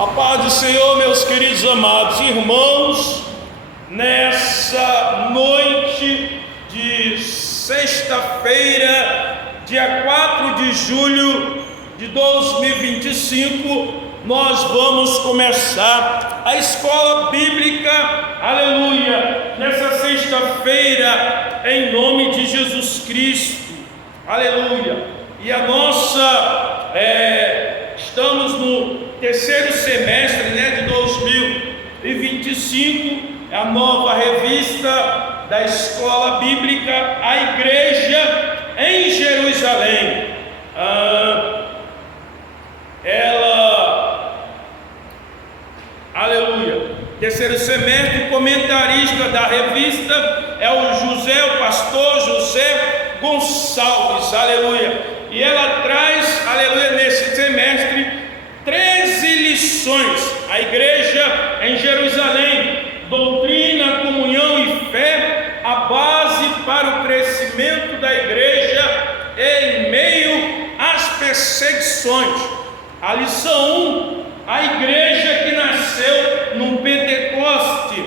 A paz do Senhor, meus queridos amados irmãos, nessa noite de sexta-feira, dia 4 de julho de 2025, nós vamos começar a escola bíblica, aleluia, nessa sexta-feira, em nome de Jesus Cristo, aleluia. E a nossa, estamos no terceiro semestre, de 2025, é a nova revista da escola bíblica, a igreja em Jerusalém. Aleluia, terceiro semestre, o comentarista da revista é o pastor José Gonçalves, aleluia, e ela traz, aleluia, nesse semestre, 13 lições, a igreja em Jerusalém, doutrina, comunhão e fé, a base para o crescimento da igreja em meio às perseguições. A lição 1, a igreja que nasceu no Pentecoste.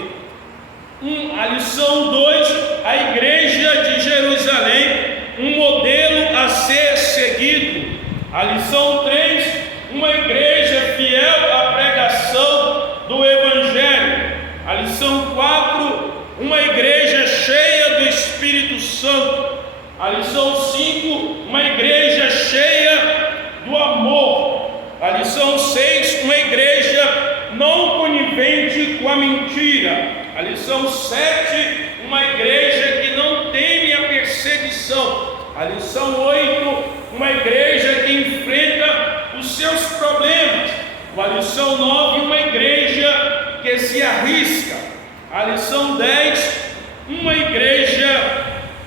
A lição 2, a igreja de Jerusalém, um modelo a ser seguido. A lição 3, uma igreja fiel à pregação do Evangelho. A lição 4, uma igreja cheia do Espírito Santo. A lição 5, uma igreja cheia do amor. A lição 6, uma igreja não conivente com a mentira. A lição 7, uma igreja que não teme a perseguição. A lição 8, uma igreja que enfrenta os seus problemas. A lição 9, uma igreja que se arrisca. A lição 10, uma igreja,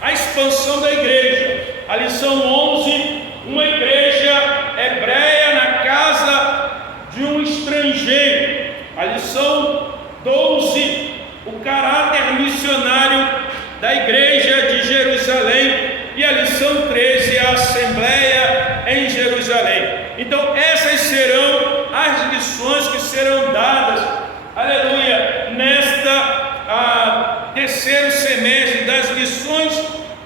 a expansão da igreja. A lição 11, uma igreja hebreia na casa de um estrangeiro. A lição 12, o caráter missionário da igreja de Jerusalém. E a lição 13, a assembleia em Jerusalém. Então essas serão as lições que serão dadas, aleluia, nesta terceiro semestre das lições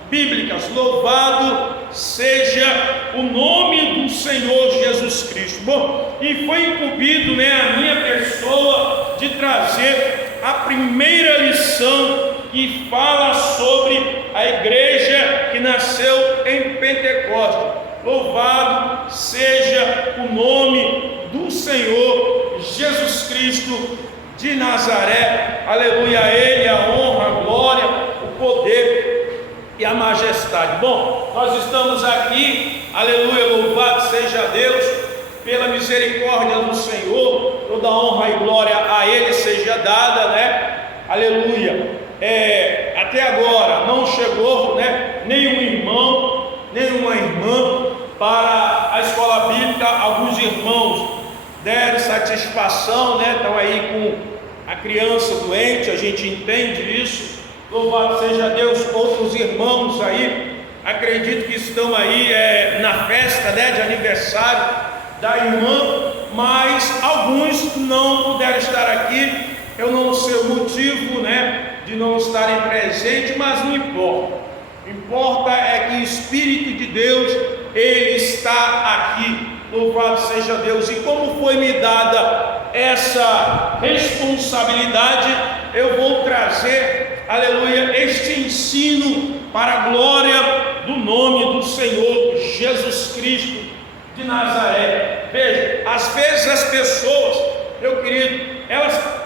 bíblicas. Louvado seja o nome do Senhor Jesus Cristo. Bom, e foi incumbido, a minha pessoa de trazer a primeira lição que fala sobre a igreja que nasceu em Pentecostes. Louvado seja o nome do Senhor Jesus Cristo de Nazaré, aleluia, a Ele a honra, a glória, o poder e a majestade. Bom, nós estamos aqui, aleluia, louvado seja Deus, pela misericórdia do Senhor, toda honra e glória a Ele seja dada, aleluia. Até agora não chegou, nenhum irmão, nenhuma irmã para a escola bíblica. Alguns irmãos deram satisfação, estão aí com a criança doente, a gente entende isso, louvado seja Deus. Outros irmãos aí, acredito que estão aí na festa, de aniversário da irmã, mas alguns não puderam estar aqui. Eu não sei o motivo, de não estarem presentes, mas não importa. Importa é que o Espírito de Deus, Ele está aqui. Louvado seja Deus. E como foi me dada essa responsabilidade, eu vou trazer, aleluia, este ensino para a glória do nome do Senhor Jesus Cristo de Nazaré. Veja, às vezes as pessoas, meu querido, elas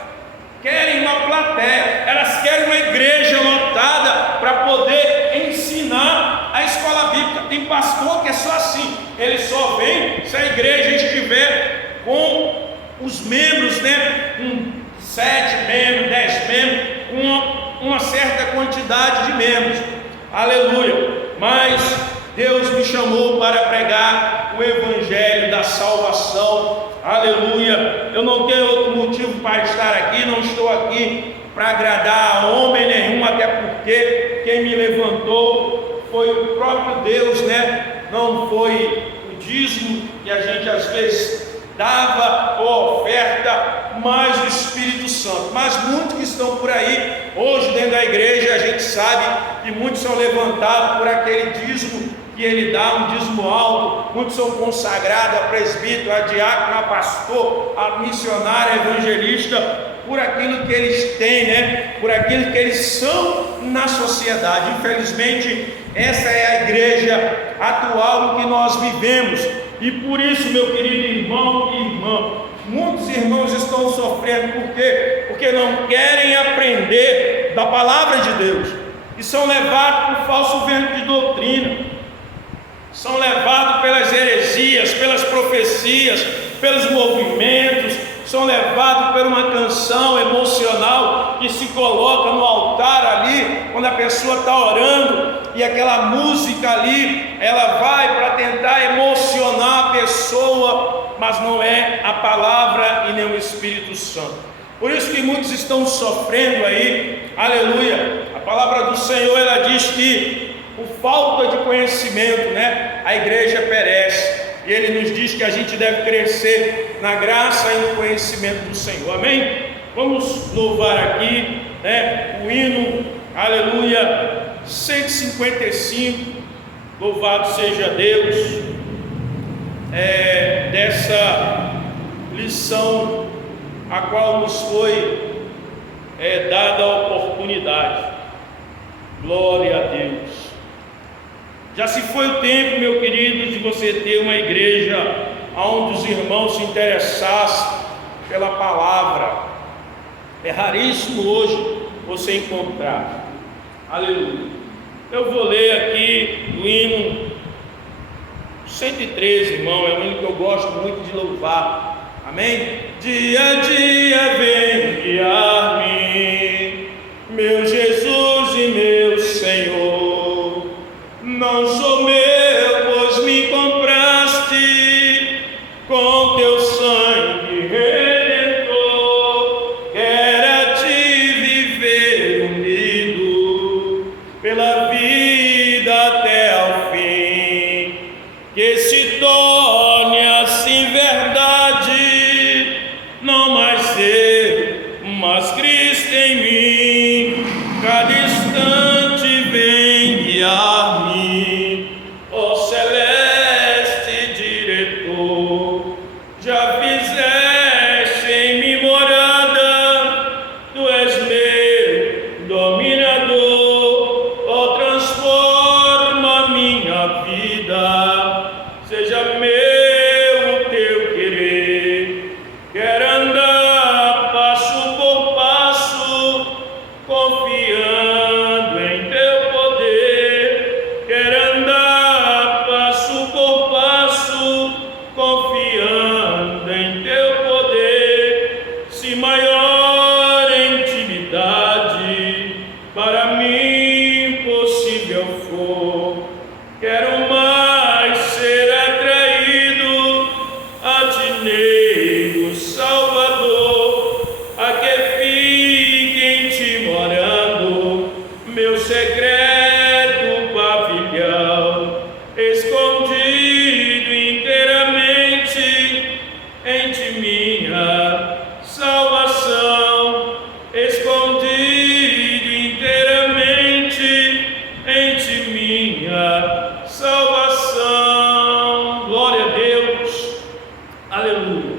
querem uma plateia, elas querem uma igreja lotada para poder ensinar a escola bíblica. Tem pastor que é só assim, ele só vem se a igreja estiver com os membros, com 7 membros, 10 membros, com uma certa quantidade de membros, aleluia. Mas Deus me chamou para pregar o evangelho da salvação, aleluia. Eu não tenho outro motivo para estar aqui, não estou aqui para agradar a homem nenhum, até porque quem me levantou foi o próprio Deus, não foi o dízimo que a gente às vezes dava, ou oferta, mais do Espírito Santo. Mas muitos que estão por aí, hoje dentro da igreja, a gente sabe que muitos são levantados por aquele dízimo que ele dá, um dízimo alto. Muitos são consagrados a presbítero, a diácono, a pastor, a missionário, a evangelista, por aquilo que eles têm, né? Por aquilo que eles são na sociedade. Infelizmente, essa é a igreja atual em que nós vivemos. E por isso, meu querido irmão e irmã, muitos irmãos estão sofrendo. Por quê? Porque não querem aprender da palavra de Deus e são levados por falso vento de doutrina, são levados pelas heresias, pelas profecias, pelos movimentos, são levados por uma canção emocional que se coloca no altar ali, quando a pessoa está orando, e aquela música ali, ela vai para tentar emocionar a pessoa, mas não é a palavra e nem o Espírito Santo. Por isso que muitos estão sofrendo aí, aleluia. A palavra do Senhor, ela diz que por falta de conhecimento, né, a igreja perece. E Ele nos diz que a gente deve crescer na graça e no conhecimento do Senhor, amém? Vamos louvar aqui, né, o hino, aleluia, 155, louvado seja Deus, dessa lição a qual nos foi dada a oportunidade. Glória a Deus. Já se foi o tempo, meu querido, de você ter uma igreja onde os irmãos se interessassem pela palavra. É raríssimo hoje você encontrar. Aleluia. Eu vou ler aqui o hino 113, irmão. É um hino que eu gosto muito de louvar. Amém? Dia a dia vem guiar-me, meu Jesus e meu Senhor. Não sou meu, pois me compraste com teu sangue redentor. Quero a ti viver unido pela vida até ao fim, que se torne assim verdade, não mais eu, mas Cristo em mim. Cada instante vem guiar-me, ó celeste diretor. Já fizeste em mim morada, tu és meu dominador. Ó, transforma minha vida, seja meu o teu querer. Quero andar passo por passo, confiando em teu poder. Quero andar passo por passo, confiando em teu poder. Se maior intimidade para mim possível for, quero mais ser atraído a ti, nego Salvador, a que fique em ti morando, meu secreto pavilhão, escondido inteiramente em ti minha salvação, escondido inteiramente em ti minha salvação. Glória a Deus, aleluia.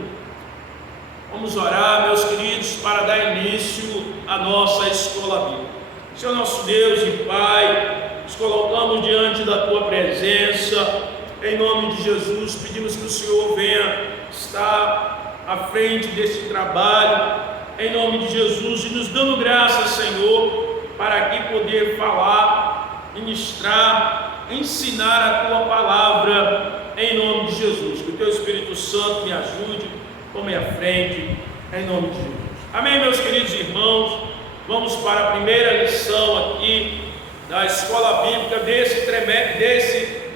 Vamos orar, meus queridos, para dar início à nossa escola bíblica. Senhor nosso Deus e Pai, nos colocamos diante da Tua presença, em nome de Jesus. Pedimos que o Senhor venha estar à frente desse trabalho, em nome de Jesus, e nos dando graça, Senhor, para aqui poder falar, ministrar, ensinar a Tua palavra, em nome de Jesus. Que o Teu Espírito Santo me ajude, tome à frente, em nome de Jesus. Amém, meus queridos irmãos. Vamos para a primeira lição aqui da escola bíblica desse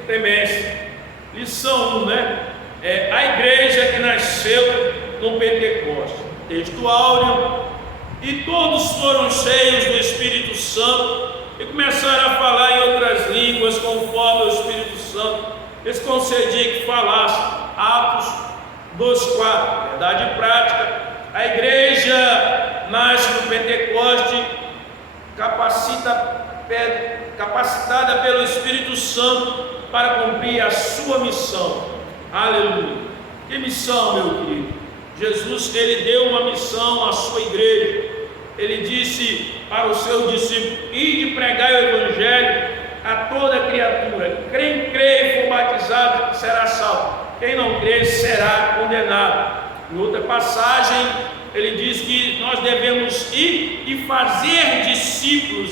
trimestre. Lição 1, né? A igreja que nasceu no Pentecostes. Texto áureo. E todos foram cheios do Espírito Santo e começaram a falar em outras línguas, conforme o Espírito Santo lhes concedia que falassem. Atos 2:4. Verdade prática. A igreja Pentecoste, capacitada pelo Espírito Santo para cumprir a sua missão. Aleluia! Que missão, meu querido? Jesus, ele deu uma missão à sua igreja. Ele disse para os seus discípulos: ide pregar o Evangelho a toda criatura. Quem crê e for batizado será salvo, quem não crê será condenado. Em outra passagem, ele diz que nós devemos ir e fazer discípulos,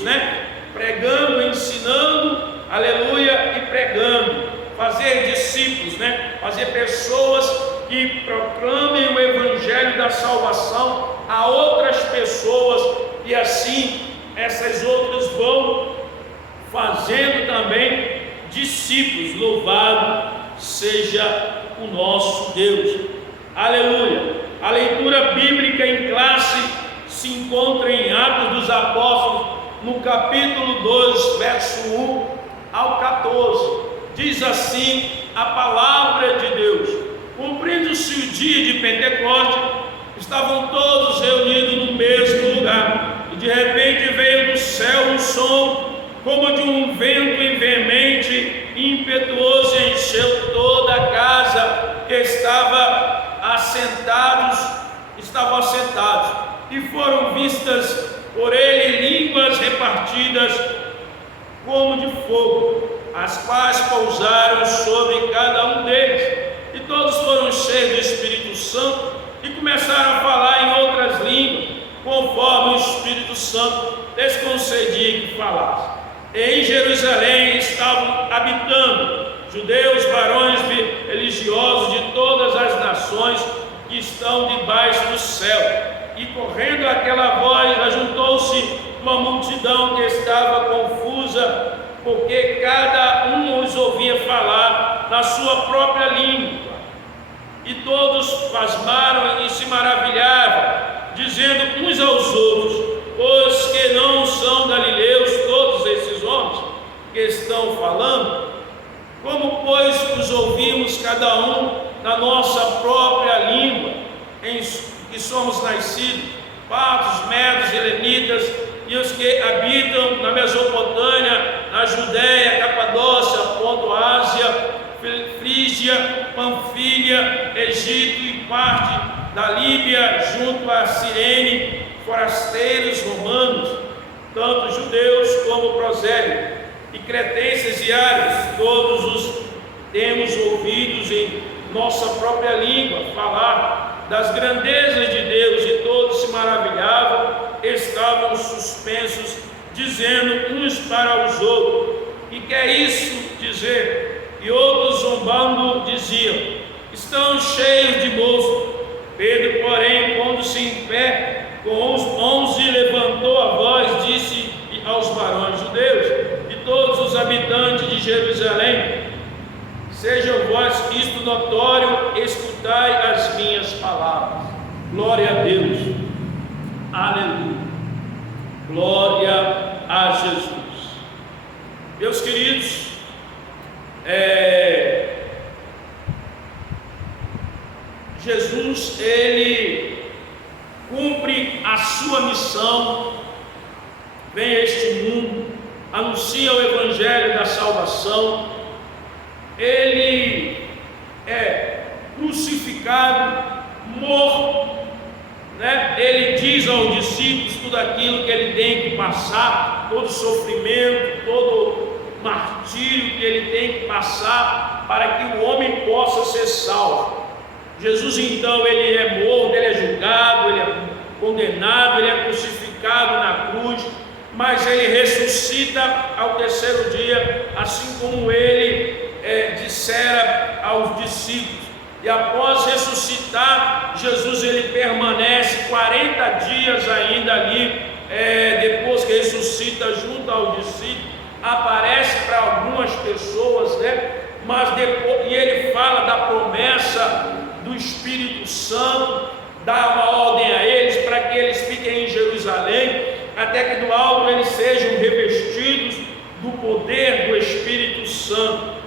pregando, ensinando, aleluia, e pregando, fazer discípulos, fazer pessoas que proclamem o Evangelho da salvação a outras pessoas, e assim essas outras vão fazendo também discípulos. Louvado seja o nosso Deus. Aleluia! A leitura bíblica em classe se encontra em Atos dos Apóstolos, no capítulo 2, verso 1 ao 14. Diz assim a palavra de Deus: cumprindo-se o dia de Pentecostes, estavam todos reunidos no mesmo lugar, e de repente veio do céu um som como de um vento veemente e impetuoso, e encheu toda a casa que estavam assentados, e foram vistas por ele línguas repartidas como de fogo, as quais pousaram sobre cada um deles, e todos foram cheios do Espírito Santo e começaram a falar em outras línguas, conforme o Espírito Santo lhes concedia que falassem. Em Jerusalém estavam habitando judeus, varões religiosos de todas as nações que estão debaixo do céu. E correndo aquela voz, ajuntou-se uma multidão que estava confusa, porque cada um os ouvia falar na sua própria língua. E todos pasmaram e se maravilhavam, dizendo uns aos outros: pois que não são galileus todos esses homens que estão falando? Como, pois, os ouvimos cada um na nossa própria língua, em que somos nascidos, partos, medos, helenitas, e os que habitam na Mesopotâmia, na Judéia, Capadócia, Ponto, Ásia, Frígia, Panfilha, Egito e parte da Líbia, junto a Cirene, forasteiros romanos, tanto judeus como prosélitos, e cretenses e árabes, todos os temos ouvidos em nossa própria língua falar das grandezas de Deus, e todos se maravilhavam, estavam suspensos, dizendo uns para os outros: e quer isso dizer? E outros, zombando, diziam: estão cheios de mosto. Pedro, porém, pondo-se em pé com os 11, levantou a voz, disse aos varões judeus e todos os habitantes de Jerusalém: seja vós isto notório, escutai as minhas palavras. Glória a Deus. Aleluia. Glória a Jesus. Meus queridos, Jesus, ele cumpre a sua missão, vem a este mundo, anuncia o Evangelho da salvação, ele é crucificado, morto, ele diz aos discípulos tudo aquilo que ele tem que passar, todo sofrimento, todo martírio que ele tem que passar para que o homem possa ser salvo. Jesus, então, ele é morto, ele é julgado, ele é condenado, ele é crucificado na cruz, mas ele ressuscita ao terceiro dia, assim como ele dissera aos discípulos. E após ressuscitar, Jesus ele permanece 40 dias ainda ali, depois que ressuscita junto aos discípulos, aparece para algumas pessoas, mas depois, e ele fala da promessa do Espírito Santo, dá uma ordem a eles para que eles fiquem em Jerusalém, até que do alto eles sejam revestidos do poder do Espírito Santo.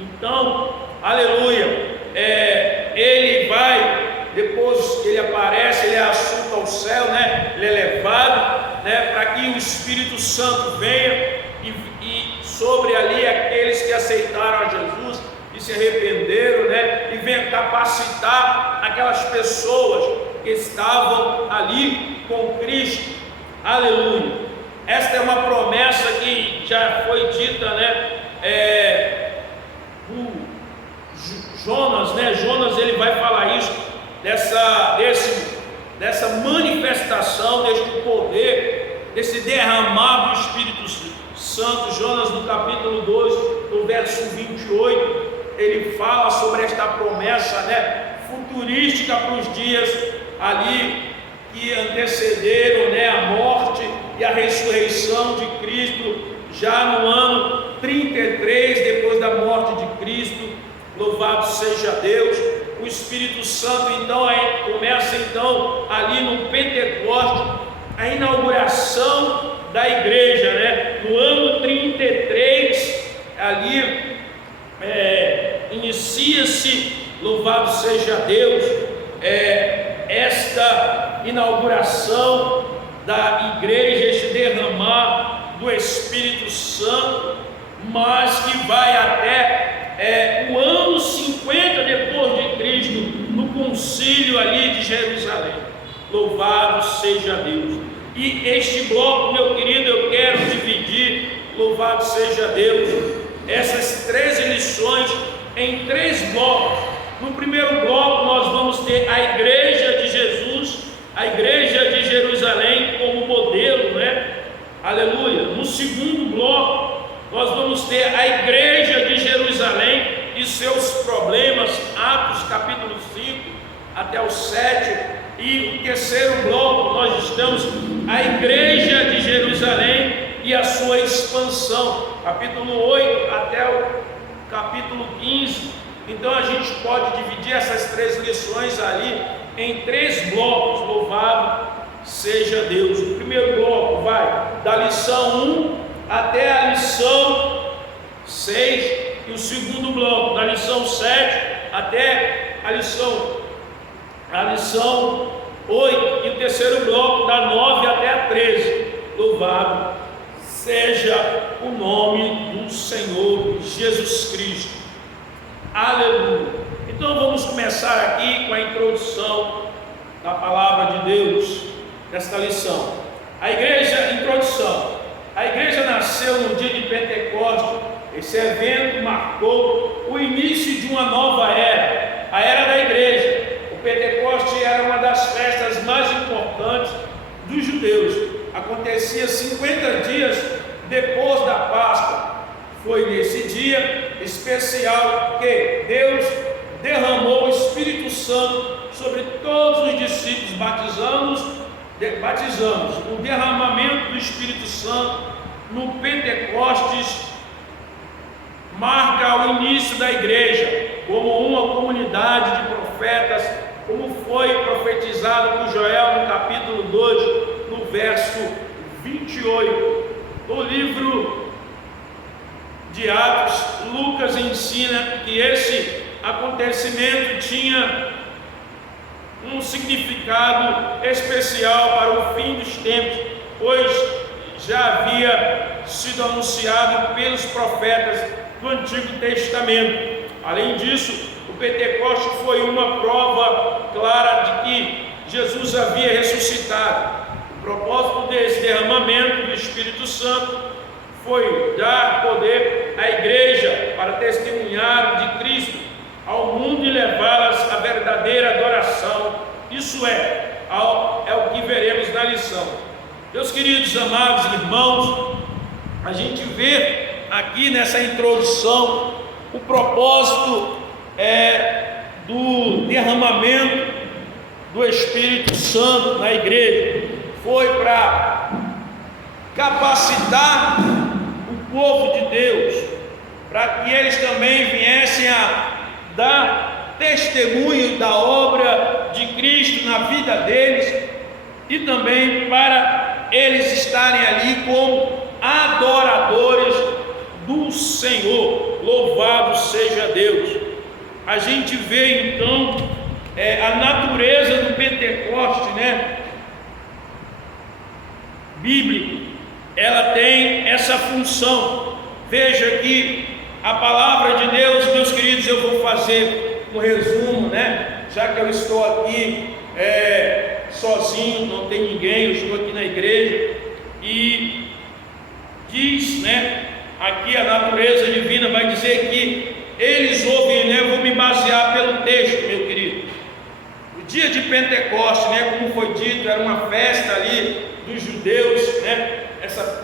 Então, aleluia, ele vai depois que ele aparece, ele é assunto ao céu, né? Ele é levado, né? Para que o Espírito Santo venha e sobre ali aqueles que aceitaram a Jesus e se arrependeram, né? E venha capacitar aquelas pessoas que estavam ali com Cristo. Aleluia. Esta é uma promessa que já foi dita, né? Jonas, né? Jonas, ele vai falar isso, dessa manifestação, deste poder, desse derramar do Espírito Santo. Jonas, no capítulo 2, no verso 28, ele fala sobre esta promessa, né? Futurística para os dias ali que antecederam, né? A morte e a ressurreição de Cristo, já no ano 33 depois da morte de Cristo. Louvado seja Deus. O Espírito Santo então começa então ali no Pentecostes, a inauguração da igreja, né? No ano 33 ali inicia-se, louvado seja Deus, esta inauguração da igreja, este derramar do Espírito Santo, mas que vai até o ano 50 depois de Cristo, no concílio ali de Jerusalém. Louvado seja Deus. E este bloco, meu querido, eu quero dividir, louvado seja Deus, essas 13 lições em 3 blocos. No primeiro bloco nós vamos ter a igreja de Jesus, a igreja de Jerusalém como modelo, né? Aleluia. No segundo bloco nós vamos ter a igreja de Jerusalém e seus problemas, Atos capítulo 5 até o 7. E o terceiro bloco nós estamos a igreja de Jerusalém e a sua expansão, capítulo 8 até o capítulo 15. Então a gente pode dividir essas 3 lições ali em 3 blocos. Louvado seja Deus. O primeiro bloco vai da lição 1 até a lição 6, e o segundo bloco da lição 7 até a lição 8, e o terceiro bloco da 9 até a 13. Louvado seja o nome do Senhor Jesus Cristo. Aleluia. Então vamos começar aqui com a introdução da palavra de Deus desta lição. A igreja, introdução. A igreja nasceu no dia de Pentecostes. Esse evento marcou o início de uma nova era, a era da igreja. O Pentecostes era uma das festas mais importantes dos judeus. Acontecia 50 dias depois da Páscoa. Foi nesse dia especial que Deus derramou o Espírito Santo sobre todos os discípulos, batizamos o derramamento do Espírito Santo no Pentecostes marca o início da igreja como uma comunidade de profetas, como foi profetizado por Joel no capítulo 2, no verso 28. No livro de Atos, Lucas ensina que esse acontecimento tinha um significado especial para o fim dos tempos, pois já havia sido anunciado pelos profetas do Antigo Testamento. Além disso, o Pentecostes foi uma prova clara de que Jesus havia ressuscitado. O propósito desse derramamento do Espírito Santo foi dar poder à igreja para testemunhar de Cristo ao mundo e levá-las à verdadeira adoração. Isso é o que veremos na lição. Meus queridos, amados irmãos, a gente vê aqui nessa introdução o propósito do derramamento do Espírito Santo na igreja. Foi para capacitar o povo de Deus, para que eles também viessem a dar testemunho da obra de Cristo na vida deles, e também para eles estarem ali como adoradores do Senhor. Louvado seja Deus. A gente vê então a natureza do Pentecoste, né, bíblico, ela tem essa função. Veja que a palavra de Deus, meus queridos, eu vou fazer um resumo, né, já que eu estou aqui sozinho, não tem ninguém, eu estou aqui na igreja, e diz, né, aqui a natureza divina vai dizer que eles ouvem, né, eu vou me basear pelo texto, meu querido. O dia de Pentecoste, né, como foi dito, era uma festa ali dos judeus, né,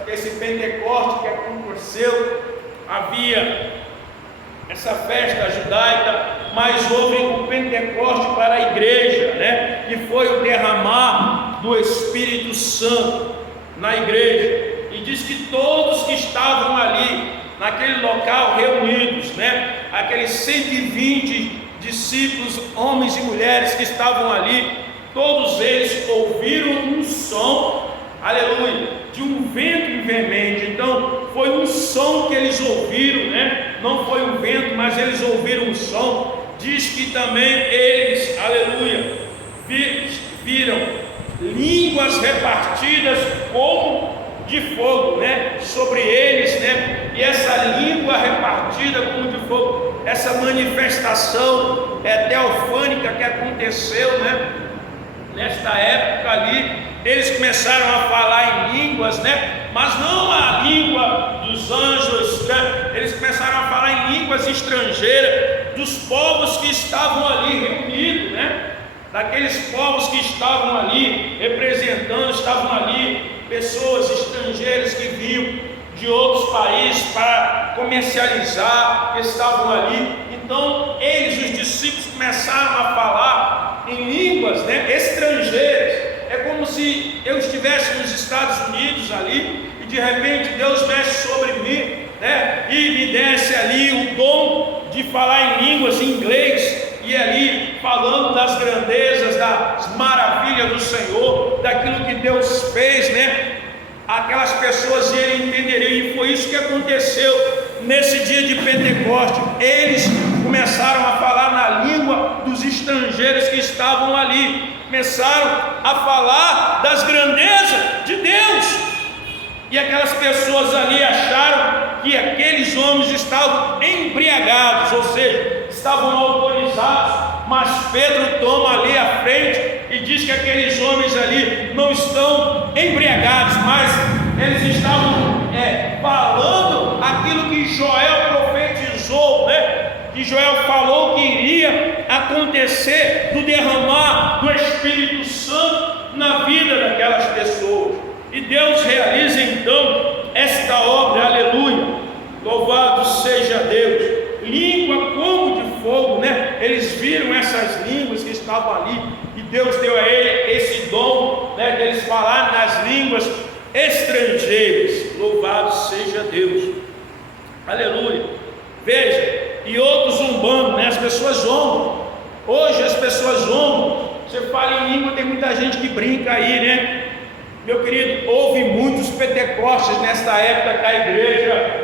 esse Pentecoste que aconteceu, havia essa festa judaica, mas houve o Pentecoste para a igreja, né, que foi o derramar do Espírito Santo na igreja. E diz que todos que estavam ali, naquele local reunidos, né, aqueles 120 discípulos, homens e mulheres que estavam ali, todos eles ouviram um som, aleluia, de um vento veemente. Então foi um som que eles ouviram, né? Não foi um vento, mas eles ouviram um som. Diz que também eles, aleluia, viram línguas repartidas como de fogo, né, sobre eles, né, e essa língua repartida como de fogo, essa manifestação teofânica que aconteceu, né, nesta época ali, eles começaram a falar em línguas, né, mas não a língua dos anjos, né, eles começaram a falar em línguas estrangeiras dos povos que estavam ali reunidos, né, daqueles povos que estavam ali representando, estavam ali pessoas estrangeiras que vinham de outros países para comercializar, estavam ali. Então eles, os discípulos, começaram a falar em línguas, né, estrangeiras. É como se eu estivesse nos Estados Unidos ali e de repente Deus mexe sobre mim, né, e me desse ali o dom de falar em línguas em inglês, e ali falando das grandezas, das maravilhas do Senhor, daquilo que Deus fez, né? Aquelas pessoas irem entenderiam, e foi isso que aconteceu nesse dia de Pentecoste. Eles começaram a falar na língua dos estrangeiros que estavam ali, começaram a falar das grandezas de Deus, e aquelas pessoas ali acharam que aqueles homens estavam embriagados, ou seja, estavam autorizados, mas Pedro toma ali à frente e diz que aqueles homens ali não estão embriagados, mas eles estavam falando aquilo que Joel profetizou, né? Que Joel falou que iria acontecer do derramar do Espírito Santo na vida daquelas pessoas. E Deus realiza então esta obra, aleluia, louvado seja Deus. Língua como de fogo, né? Eles viram essas línguas que estavam ali, e Deus deu a ele esse dom, né, de eles falarem nas línguas estrangeiras. Louvado seja Deus, aleluia. Veja, e outros zombando, né? As pessoas zombam, hoje as pessoas zombam. Você fala em língua, tem muita gente que brinca aí, né? Meu querido, houve muitos pentecostes nesta época que a igreja,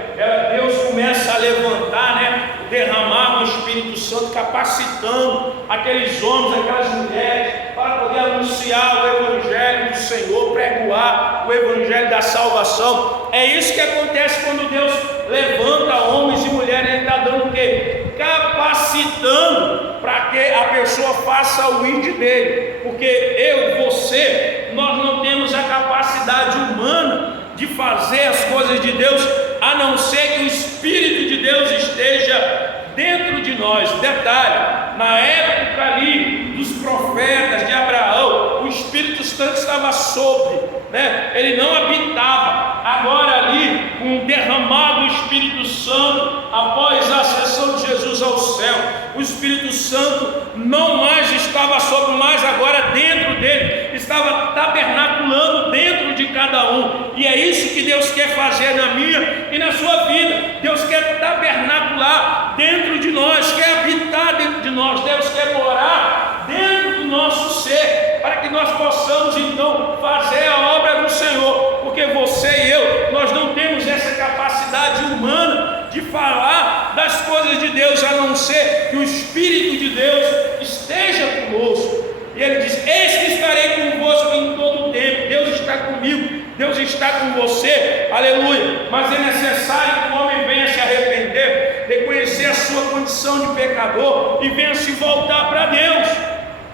Deus começa a levantar, né, derramar o Espírito Santo, capacitando aqueles homens, aquelas mulheres, para poder anunciar o Evangelho do Senhor, pregoar o Evangelho da salvação. É isso que acontece quando Deus levanta homens e mulheres. Ele está dando o quê? Capacitando para que a pessoa faça o id dele, porque eu e você, nós não temos a capacidade humana de fazer as coisas de Deus, a não ser que o Espírito de Deus esteja dentro de nós. Detalhe, na época ali dos profetas de Abraão, o Espírito Santo estava sobre, né? Ele não habitava. Agora ali, com o derramado do Espírito Santo, após a ascensão de Jesus ao céu, o Espírito Santo não mais estava sobre, mas agora dentro dele, estava tabernaculando dentro de cada um. E é isso que Deus quer fazer na minha e na sua vida. Deus quer tabernacular dentro de nós, quer habitar dentro de nós. Deus quer morar dentro do nosso ser, para que nós possamos então fazer a obra do Senhor, porque você e eu, nós não temos essa capacidade humana de falar das coisas de Deus, a não ser que o Espírito de Deus esteja conosco. E ele diz: eis que estarei convosco em todo o tempo. Deus está comigo, Deus está com você, aleluia. Mas é necessário que o homem venha se arrepender, reconhecer a sua condição de pecador e venha se voltar para Deus,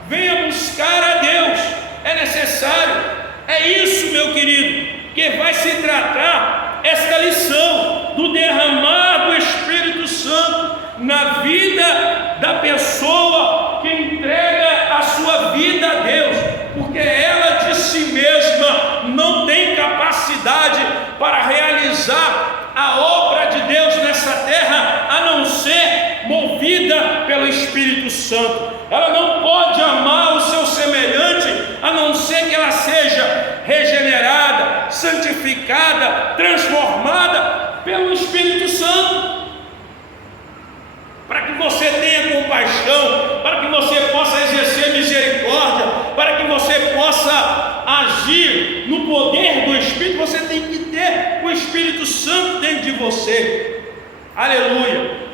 venha buscar a Deus. É necessário, é isso, meu querido, que vai se tratar esta lição do derramar do Espírito Santo na vida da pessoa que entrega a sua vida a Deus, porque ela de si mesma não tem capacidade para realizar a obra de Deus nessa terra, a não ser movida pelo Espírito Santo. Ela não pode amar o seu semelhante, a não ser que ela seja regenerada, santificada, transformada pelo Espírito Santo. Para que você tenha compaixão, para que você possa exercer misericórdia, para que você possa agir no poder do Espírito, você tem que ter o Espírito Santo dentro de você. Aleluia.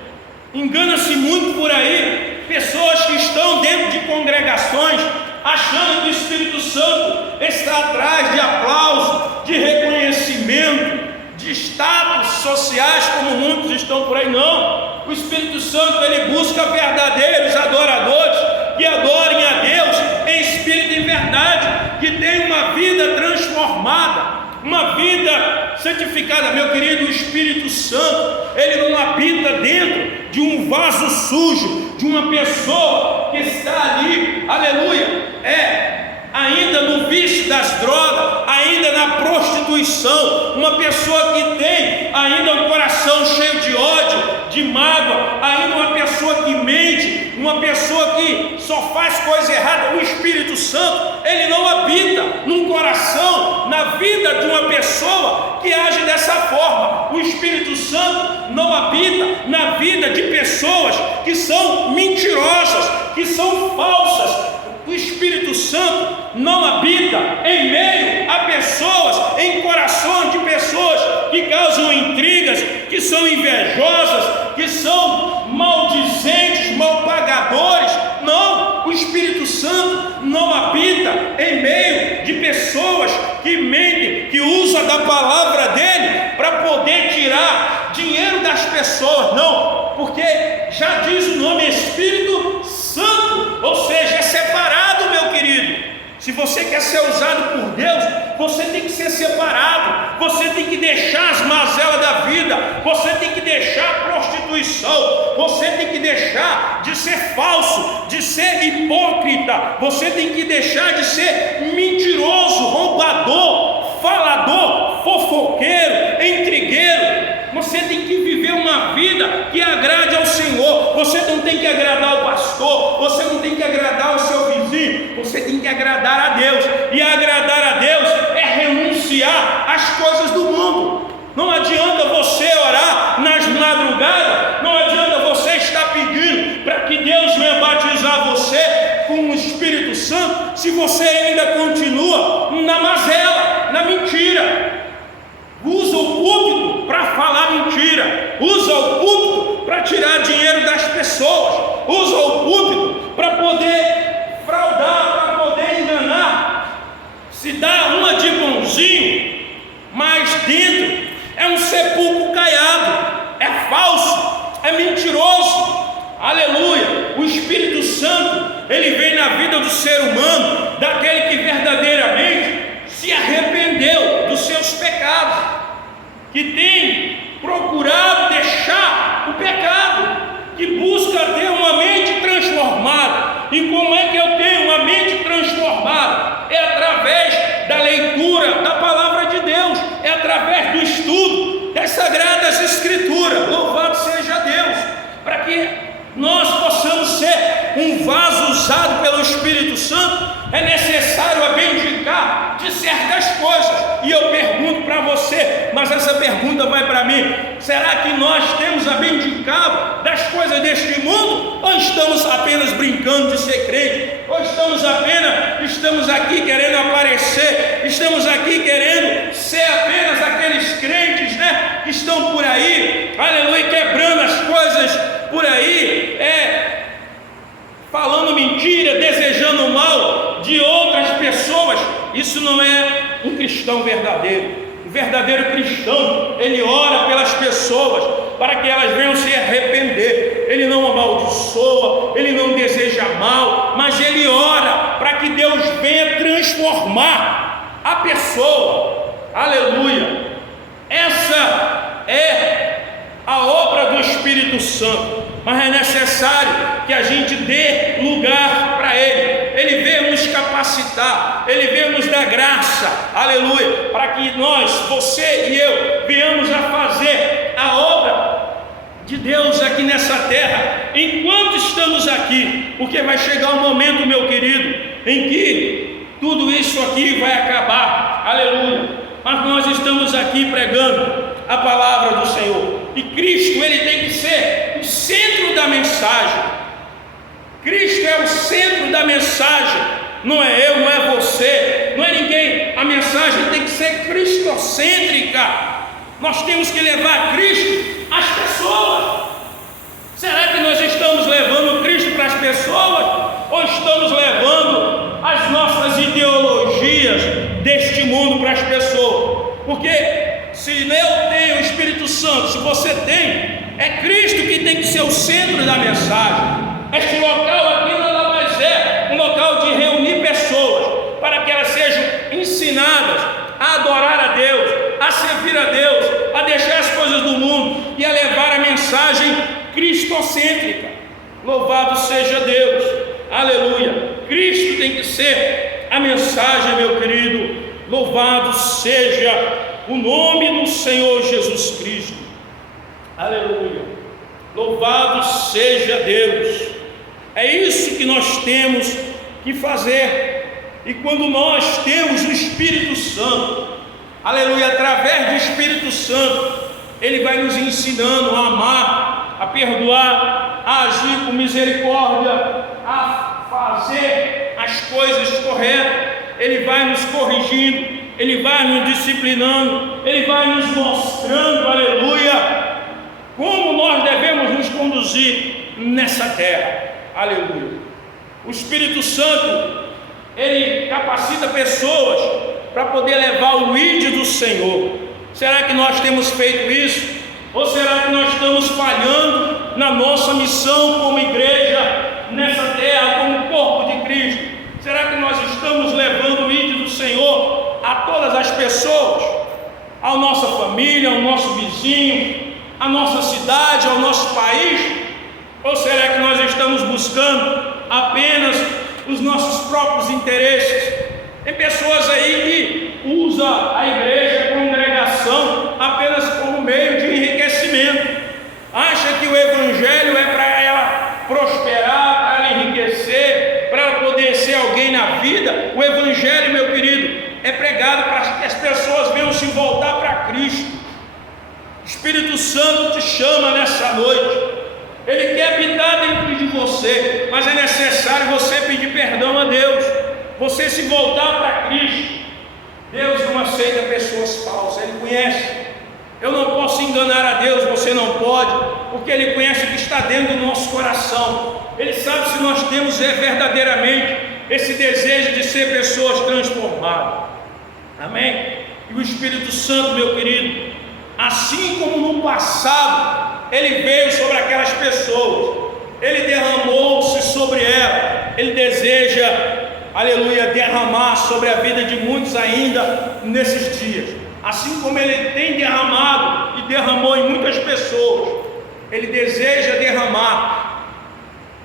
Engana-se muito por aí pessoas que estão dentro de congregações achando que o Espírito Santo está atrás de aplauso, de reconhecimento, de status sociais, como muitos estão por aí. Não. O Espírito Santo, ele busca verdadeiros adoradores que adorem a Deus em espírito e em verdade, que tenham uma vida transformada, uma vida santificada. Meu querido, o Espírito Santo, ele não habita dentro de um vaso sujo, de uma pessoa que está ali, aleluia, ainda no vício das drogas, ainda na prostituição, uma pessoa que tem ainda um coração cheio de ódio, de mágoa, ainda uma pessoa que mente, uma pessoa que só faz coisa errada. O Espírito Santo, ele não habita num coração, na vida de uma pessoa que age dessa forma. O Espírito Santo não habita na vida de pessoas que são mentirosas, que são falsas. O Espírito Santo não habita em meio a pessoas, em corações de pessoas que causam intrigas, que são invejosas, que são maldizentes, malpagadores. Não, o Espírito Santo não habita em meio de pessoas que mentem, que usam da palavra dele para poder tirar dinheiro das pessoas. Não, porque já diz o nome Espírito Santo, ou seja, é separado, meu querido. Se você quer ser usado por Deus, você tem que ser separado, você tem que deixar as mazelas da vida, você tem que deixar a prostituição, você tem que deixar de ser falso, de ser hipócrita, você tem que deixar de ser mentiroso, roubador, falador, fofoqueiro, intrigueiro. Você tem que viver uma vida que agrade ao Senhor. Você não tem que agradar o pastor, você não tem que agradar o seu vizinho, você tem que agradar a Deus. E agradar a Deus é renunciar às coisas do mundo. Não adianta você orar nas madrugadas, não adianta você estar pedindo para que Deus venha batizar você com o Espírito Santo, se você ainda continua na mazela, na mentira. Usa o púlpito para falar mentira, usa o púlpito para tirar dinheiro das pessoas, usa o púlpito para poder fraudar, para poder enganar, se dá uma de bonzinho, mas dentro é um sepulcro caiado, é falso, é mentiroso. Aleluia. O Espírito Santo, ele vem na vida do ser humano, daquele que verdadeiramente se arrependeu dos seus pecados, que tem procurado deixar o pecado, que busca ter uma mente transformada. E como é que eu tenho uma mente transformada? É através da leitura da palavra de Deus, é através do estudo das Sagradas Escrituras. Louvado seja Deus, para que nós possamos ser um vaso usado pelo Espírito Santo. É necessário abdicar de certas coisas. E eu pergunto para você, mas essa pergunta vai para mim: será que nós temos abdicado das coisas deste mundo? Ou estamos apenas brincando de ser crente? Ou estamos aqui querendo aparecer? Estamos aqui querendo ser apenas aqueles crentes, que estão por aí, aleluia, quebrando as coisas por aí, falando mentira, desejando pessoas, isso não é um cristão verdadeiro. O verdadeiro cristão, ele ora pelas pessoas para que elas venham se arrepender. Ele não amaldiçoa, ele não deseja mal, mas ele ora para que Deus venha transformar a pessoa. Aleluia! Essa é a obra do Espírito Santo, mas é necessário que a gente dê lugar para Ele veio nos capacitar, Ele veio nos dar graça, aleluia, para que nós, você e eu, venhamos a fazer a obra de Deus aqui nessa terra, enquanto estamos aqui, porque vai chegar um momento, meu querido, em que tudo isso aqui vai acabar, aleluia, mas nós estamos aqui pregando a palavra do Senhor, e Cristo, Ele tem que ser o centro da mensagem. Cristo é o centro da mensagem, não é eu, não é você, não é ninguém. A mensagem tem que ser cristocêntrica. Nós temos que levar Cristo às pessoas. Será que nós estamos levando Cristo para as pessoas, ou estamos levando as nossas ideologias deste mundo para as pessoas? Porque se eu tenho o Espírito Santo, se você tem, é Cristo que tem que ser o centro da mensagem. Este local aqui nada mais é um local de reunir pessoas, para que elas sejam ensinadas a adorar a Deus, a servir a Deus, a deixar as coisas do mundo e a levar a mensagem cristocêntrica. Louvado seja Deus, aleluia. Cristo tem que ser a mensagem, meu querido. Louvado seja o nome do Senhor Jesus Cristo, aleluia. Louvado seja Deus. É isso que nós temos que fazer. E quando nós temos o Espírito Santo, aleluia, através do Espírito Santo, Ele vai nos ensinando a amar, a perdoar, a agir com misericórdia, a fazer as coisas corretas. Ele vai nos corrigindo, Ele vai nos disciplinando, Ele vai nos mostrando, aleluia, como nós devemos nos conduzir nessa terra. Aleluia. O Espírito Santo, Ele capacita pessoas para poder levar o ID do Senhor. Será que nós temos feito isso? Ou será que nós estamos falhando na nossa missão como igreja nessa terra, como corpo de Cristo? Será que nós estamos levando o ID do Senhor a todas as pessoas? À nossa família, ao nosso vizinho, à nossa cidade, ao nosso país? Ou será que nós estamos buscando apenas os nossos próprios interesses? Tem pessoas aí que usam a igreja, a congregação, apenas como meio de enriquecimento. Acha que o evangelho é para ela prosperar, para ela enriquecer, para ela poder ser alguém na vida. O evangelho, meu querido, é pregado para que as pessoas venham se voltar para Cristo. O Espírito Santo te chama nessa noite. Ele quer habitar dentro de você, mas é necessário você pedir perdão a Deus, você se voltar para Cristo. Deus não aceita pessoas falsas, Ele conhece. Eu não posso enganar a Deus, você não pode, porque Ele conhece o que está dentro do nosso coração. Ele sabe se nós temos verdadeiramente esse desejo de ser pessoas transformadas. Amém? E o Espírito Santo, meu querido, assim como no passado Ele veio sobre aquelas pessoas, Ele derramou-se sobre elas, Ele deseja, aleluia, derramar sobre a vida de muitos ainda nesses dias. Assim como Ele tem derramado e derramou em muitas pessoas, Ele deseja derramar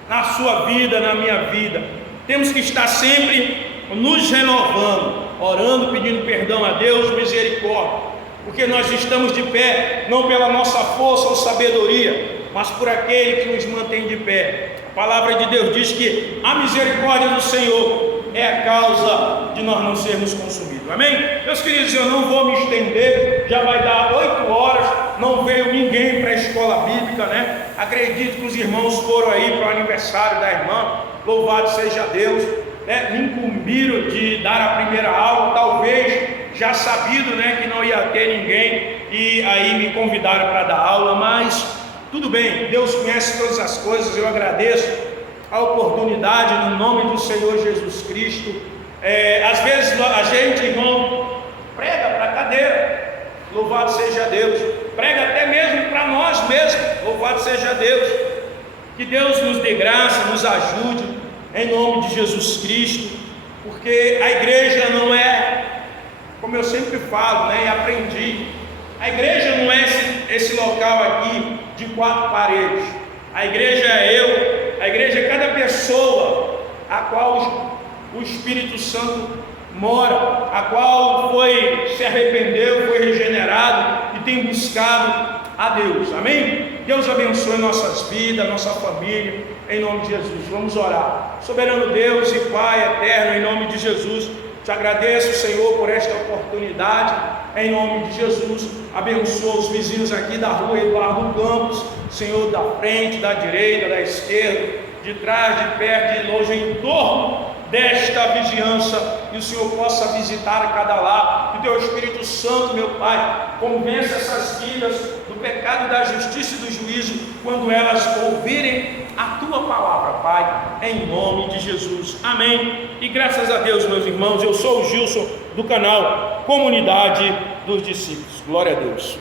na sua vida, na minha vida. Temos que estar sempre nos renovando, orando, pedindo perdão a Deus, misericórdia, porque nós estamos de pé, não pela nossa força ou sabedoria, mas por aquele que nos mantém de pé. A palavra de Deus diz que a misericórdia do Senhor é a causa de nós não sermos consumidos. Amém? Meus queridos, eu não vou me estender, já vai dar 8 horas, não veio ninguém para a escola bíblica, né? Acredito que os irmãos foram aí para o aniversário da irmã, louvado seja Deus, né? Me incumbiram de dar a primeira aula, talvez já sabido, né, que não ia ter ninguém, e aí me convidaram para dar aula, mas tudo bem, Deus conhece todas as coisas. Eu agradeço a oportunidade no nome do Senhor Jesus Cristo, Às vezes a gente, irmão, prega para a cadeira, louvado seja Deus, prega até mesmo para nós mesmos, louvado seja Deus. Que Deus nos dê graça, nos ajude, em nome de Jesus Cristo, porque a igreja não é, como eu sempre falo, né, e aprendi, a igreja não é esse local aqui de 4 paredes. A igreja é eu, a igreja é cada pessoa a qual o Espírito Santo mora, a qual se arrependeu, foi regenerado e tem buscado a Deus. Amém? Deus abençoe nossas vidas, nossa família, em nome de Jesus. Vamos orar. Soberano Deus e Pai eterno, em nome de Jesus, te agradeço, Senhor, por esta oportunidade, em nome de Jesus. Abençoa os vizinhos aqui da rua Eduardo Campos, Senhor, da frente, da direita, da esquerda, de trás, de perto, de longe, em torno desta vigiança, que o Senhor possa visitar a cada lar, que o teu Espírito Santo, meu Pai, convença essas vidas do pecado, da justiça e do juízo, quando elas ouvirem a tua palavra, Pai, em nome de Jesus, amém. E graças a Deus, meus irmãos, eu sou o Gilson, do canal Comunidade dos Discípulos. Glória a Deus.